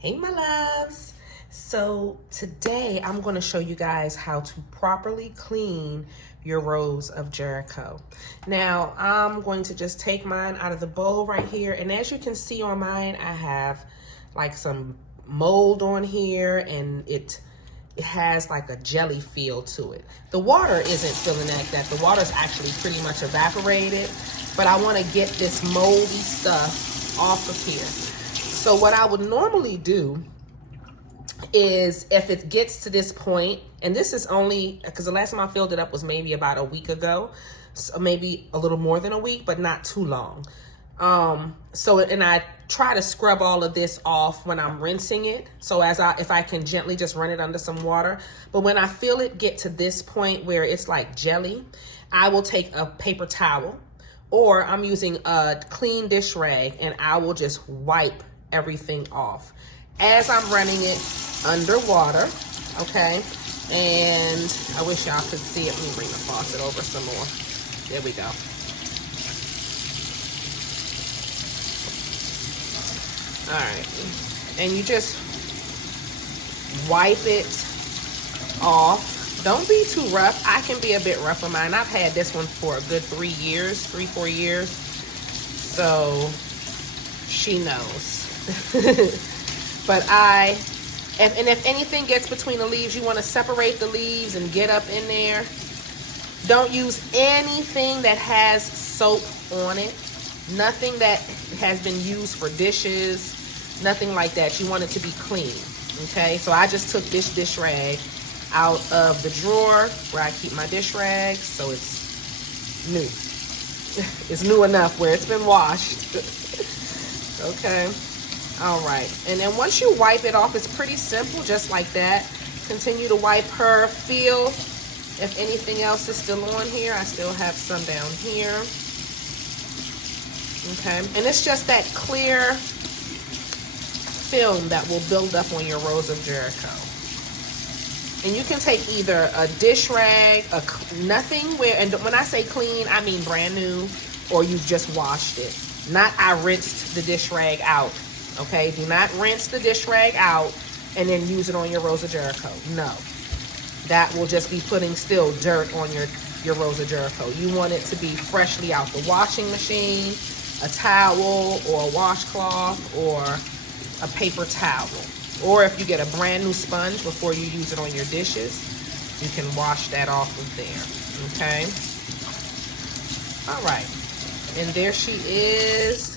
Hey my loves. So today I'm going to show you guys how to properly clean your rows of Jericho. Now I'm going to just take mine out of the bowl right here, and as you can see on mine, I have like some mold on here, and it has like a jelly feel to it. The water isn't feeling like that. The water is actually pretty much evaporated, but I want to get this moldy stuff off of here. So what I would normally do is, if it gets to this point, and this is only because the last time I filled it up was maybe about a week ago, so maybe a little more than a week, but not too long. And I try to scrub all of this off when I'm rinsing it. So if I can gently just run it under some water. But when I feel it get to this point where it's like jelly, I will take a paper towel, or I'm using a clean dish rag, and I will just wipe everything off as I'm running it underwater, okay? And I wish y'all could see it. Let me bring the faucet over some more. There we go. All right, and you just wipe it off. Don't be too rough. I can be a bit rough with mine. I've had this one for a good 4 years, so she knows. But if anything gets between the leaves, you want to separate the leaves and get up in there. Don't use anything that has soap on it. Nothing that has been used for dishes, nothing like that. You want it to be clean, okay? So I just took this dish rag out of the drawer where I keep my dish rags, so it's new. It's new enough where it's been washed. Okay. All right, and then once you wipe it off, it's pretty simple, just like that. Continue to wipe her. Feel if anything else is still on here. I still have some down here. Okay, and it's just that clear film that will build up on your rows of Jericho. And you can take either a dish rag, and when I say clean, I mean brand new, or you've just washed it. Not I rinsed the dish rag out. Okay, do not rinse the dish rag out and then use it on your rows of Jericho. No, that will just be putting still dirt on your rows of Jericho. You want it to be freshly out the washing machine, a towel or a washcloth or a paper towel. Or if you get a brand new sponge before you use it on your dishes, you can wash that off of there, okay? All right, and there she is.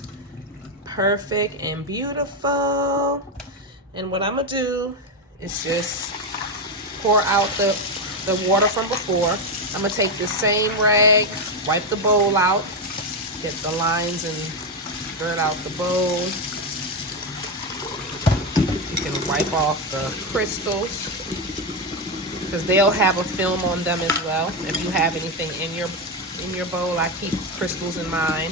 Perfect and beautiful. And what I'm gonna do is just pour out the water from before. I'm gonna take the same rag, wipe the bowl out, get the lines and dirt out the bowl. You can wipe off the crystals because they'll have a film on them as well. If you have anything in your bowl, I keep crystals in mine.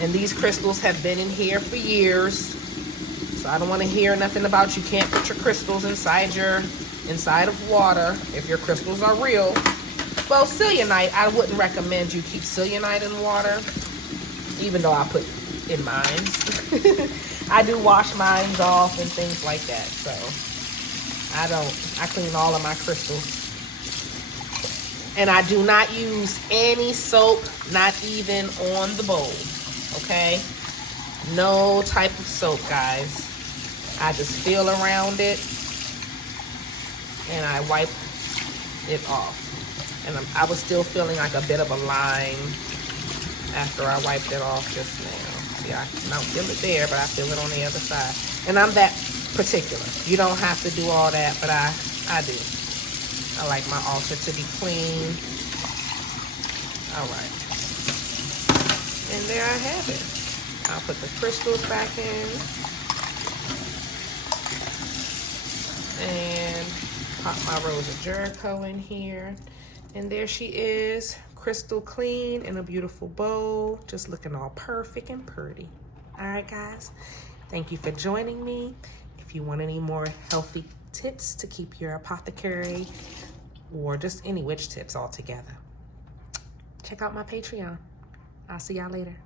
And these crystals have been in here for years, so I don't want to hear nothing about you can't put your crystals inside of water if your crystals are real. Well, cellulite, I wouldn't recommend you keep cellulite in water, even though I put in mine. I do wash mine off and things like that, so I clean all of my crystals. And I do not use any soap, not even on the bowl. Okay, no type of soap, guys. I just feel around it and I wipe it off. And I was still feeling like a bit of a line after I wiped it off just now. See, I don't feel it there, but I feel it on the other side. And I'm that particular. You don't have to do all that, but I do. I like my altar to be clean. All right. And there I have it. I'll put the crystals back in and pop my rows of Jericho in here. And there she is, crystal clean in a beautiful bowl, just looking all perfect and pretty. All right, guys, thank you for joining me. If you want any more healthy tips to keep your apothecary or just any witch tips altogether, check out my Patreon. I'll see y'all later.